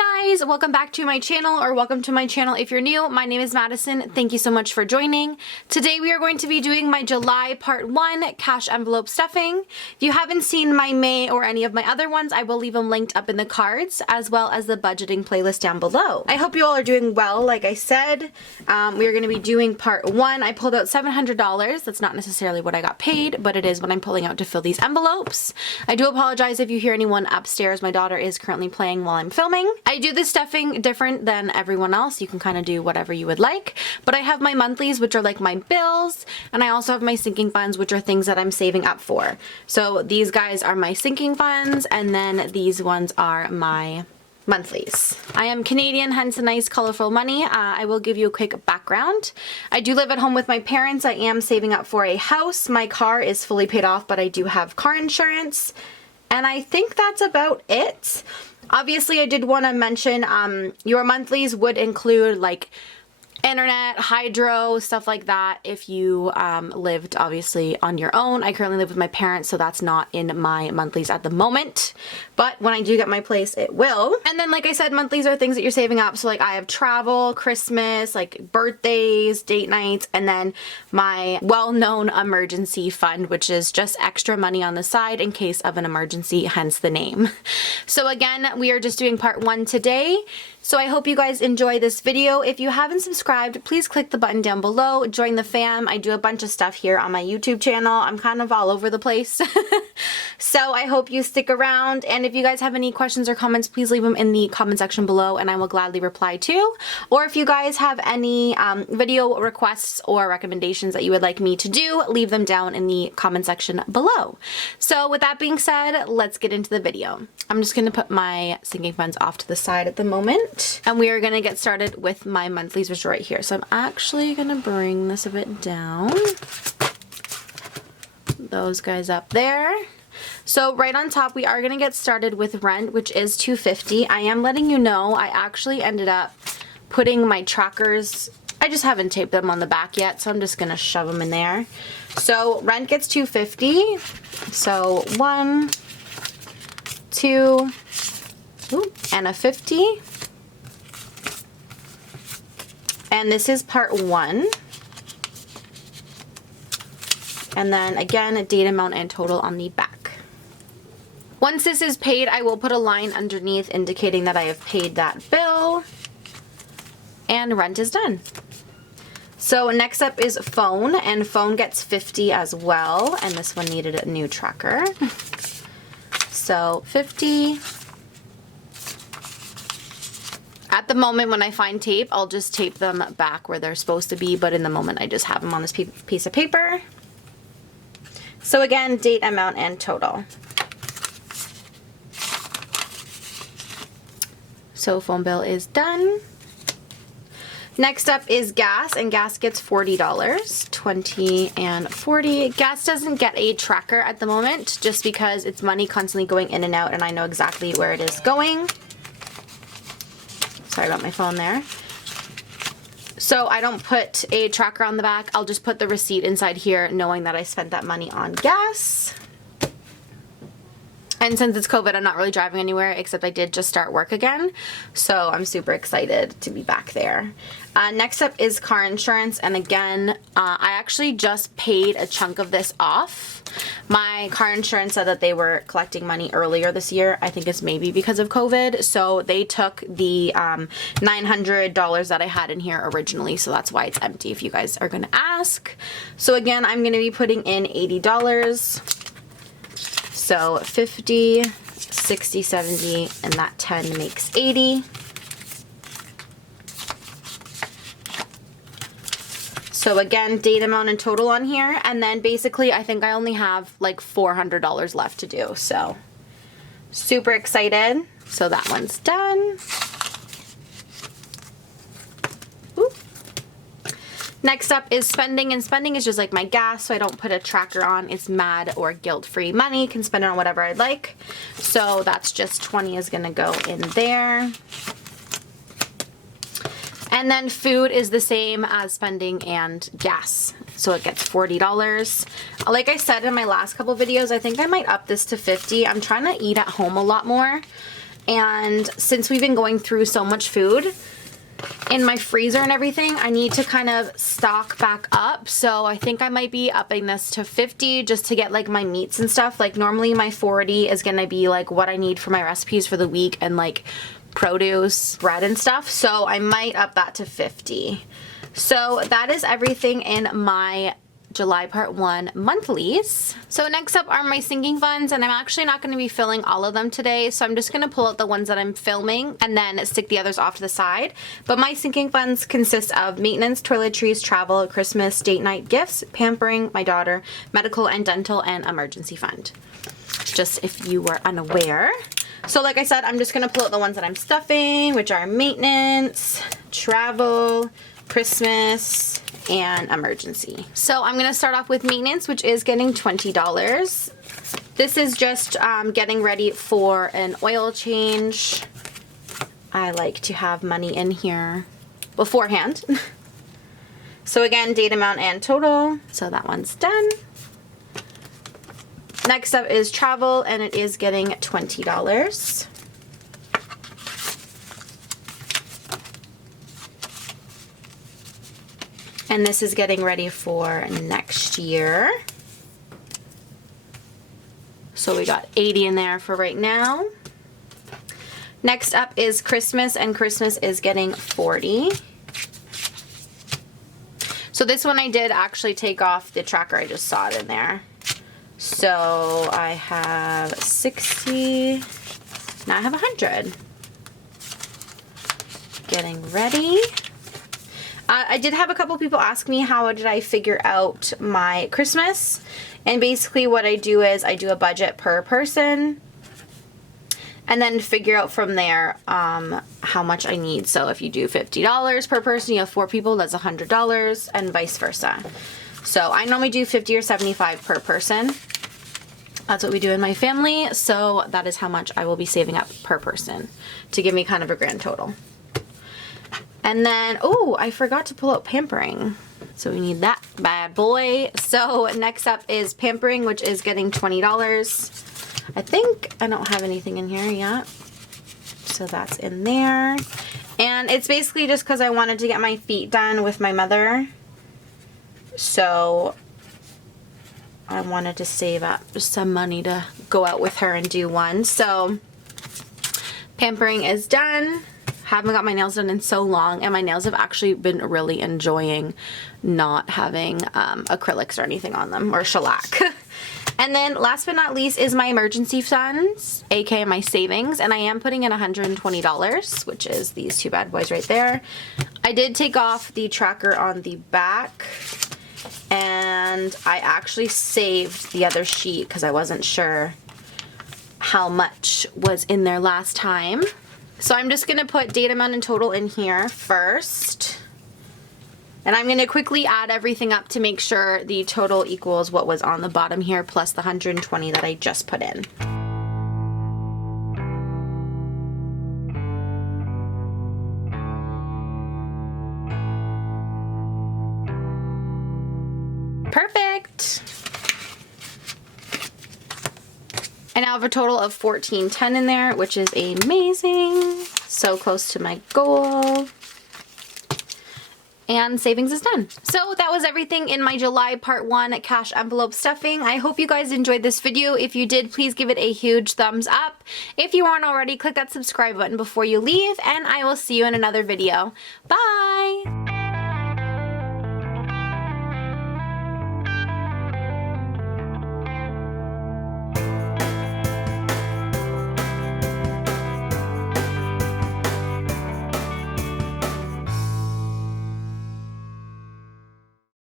Hey guys, welcome back to my channel, or welcome to my channel if you're new. My name is Madison. Thank you so much for joining. Today we are going to be doing my July part 1 cash envelope stuffing. If you haven't seen my May or any of my other ones, I will leave them linked up in the cards, as well as the budgeting playlist down below. I hope you all are doing well. Like I said, we are going to be doing part 1. I pulled out $700. That's not necessarily what I got paid, but it is what I'm pulling out to fill these envelopes. I do apologize if you hear anyone upstairs. My daughter is currently playing while I'm filming. I do the stuffing different than everyone else. You can kind of do whatever you would like, but I have my monthlies, which are like my bills, and I also have my sinking funds, which are things that I'm saving up for. So these guys are my sinking funds, and then these ones are my monthlies. I am Canadian, hence a nice colorful money. I will give you a quick background. I do live at home with my parents. I am saving up for a house. My car is fully paid off, but I do have car insurance, and I think that's about it. Obviously, I did want to mention your monthlies would include like internet, hydro, stuff like that if you lived obviously on your own. I currently live with my parents, so that's not in my monthlies at the moment, but when I do get my place, it will. And then like I said, monthlies are things that you're saving up. So like I have travel, Christmas, like birthdays, date nights, and then my well-known emergency fund, which is just extra money on the side in case of an emergency, hence the name. So again, we are just doing part 1 today. So I hope you guys enjoy this video. If you haven't subscribed, please click the button down below. Join the fam. I do a bunch of stuff here on my YouTube channel. I'm kind of all over the place. So I hope you stick around. And if you guys have any questions or comments, please leave them in the comment section below and I will gladly reply too. Or if you guys have any video requests or recommendations that you would like me to do, leave them down in the comment section below. So with that being said, let's get into the video. I'm just going to put my sinking funds off to the side at the moment. And we are going to get started with my monthlies, which are right here. So I'm actually going to bring this a bit down. Those guys up there. So right on top, we are going to get started with rent, which is $250. I am letting you know, I actually ended up putting my trackers, I just haven't taped them on the back yet, so I'm just going to shove them in there. So rent gets $250. So 1, 2, and a 50. And this is part 1. And then again, a date, amount, and total on the back. Once this is paid, I will put a line underneath indicating that I have paid that bill. And rent is done. So next up is phone, and phone gets $50 as well. And this one needed a new tracker. So $50. At the moment when I find tape, I'll just tape them back where they're supposed to be, but in the moment I just have them on this piece of paper. So again, date, amount, and total. So phone bill is done. Next up is gas, and gas gets $40, 20 and 40. Gas doesn't get a tracker at the moment just because it's money constantly going in and out and I know exactly where it is going. Sorry about my phone there. So I don't put a tracker on the back. I'll just put the receipt inside here knowing that I spent that money on gas. And since it's COVID, I'm not really driving anywhere, except I did just start work again. So I'm super excited to be back there. Next up is car insurance. And again, I actually just paid a chunk of this off. My car insurance said that they were collecting money earlier this year. I think it's maybe because of COVID. So they took the $900 that I had in here originally. So that's why it's empty if you guys are going to ask. So again, I'm going to be putting in $80. So 50, 60, 70, and that 10 makes 80. So again, date, amount, and total on here. And then basically, I think I only have like $400 left to do. So super excited. So that one's done. Next up is spending, and spending is just like my gas, so I don't put a tracker on. It's mad or guilt-free money. Can spend it on whatever I'd like. So that's just 20 is going to go in there. And then food is the same as spending and gas. So it gets $40. Like I said in my last couple videos, I think I might up this to $50. I'm trying to eat at home a lot more. And since we've been going through so much food in my freezer and everything, I need to kind of stock back up. So I think I might be upping this to 50 just to get like my meats and stuff. Like normally my 40 is gonna be like what I need for my recipes for the week and like produce, bread and stuff. So I might up that to 50. So that is everything in my July part 1 monthlies. So next up are my sinking funds, and I'm actually not going to be filling all of them today, so I'm just going to pull out the ones that I'm filming and then stick the others off to the side. But my sinking funds consist of maintenance, toiletries, travel, Christmas, date night, gifts, pampering, my daughter, medical and dental, and emergency fund. Just if you were unaware. So like I said, I'm just going to pull out the ones that I'm stuffing, which are maintenance, travel, Christmas, and emergency. So I'm gonna start off with maintenance, which is getting $20. This is just getting ready for an oil change. I like to have money in here beforehand. So again, date, amount, and total. So that one's done. Next up is travel, and it is getting $20. And this is getting ready for next year. So we got 80 in there for right now. Next up is Christmas, and Christmas is getting 40. So this one I did actually take off the tracker. I just saw it in there. So I have 60. Now I have 100. Getting ready. I did have a couple people ask me how did I figure out my Christmas, and basically what I do is I do a budget per person and then figure out from there how much I need. So if you do $50 per person, you have 4 people, that's $100, and vice versa. So I normally do 50 or 75 per person. That's what we do in my family, so that is how much I will be saving up per person to give me kind of a grand total. And then, oh, I forgot to pull out pampering. So we need that bad boy. So next up is pampering, which is getting $20. I think I don't have anything in here yet. So that's in there. And it's basically just because I wanted to get my feet done with my mother. So I wanted to save up some money to go out with her and do one. So pampering is done. Haven't got my nails done in so long, and my nails have actually been really enjoying not having acrylics or anything on them, or shellac. And then last but not least is my emergency funds, aka my savings, and I am putting in $120, which is these 2 bad boys right there. I did take off the tracker on the back, and I actually saved the other sheet because I wasn't sure how much was in there last time. So I'm just going to put date, amount, and total in here first. And I'm going to quickly add everything up to make sure the total equals what was on the bottom here plus the 120 that I just put in. Perfect. And I have a total of $14.10 in there, which is amazing. So close to my goal. And savings is done. So that was everything in my July part 1 cash envelope stuffing. I hope you guys enjoyed this video. If you did, please give it a huge thumbs up. If you aren't already, click that subscribe button before you leave, and I will see you in another video. Bye!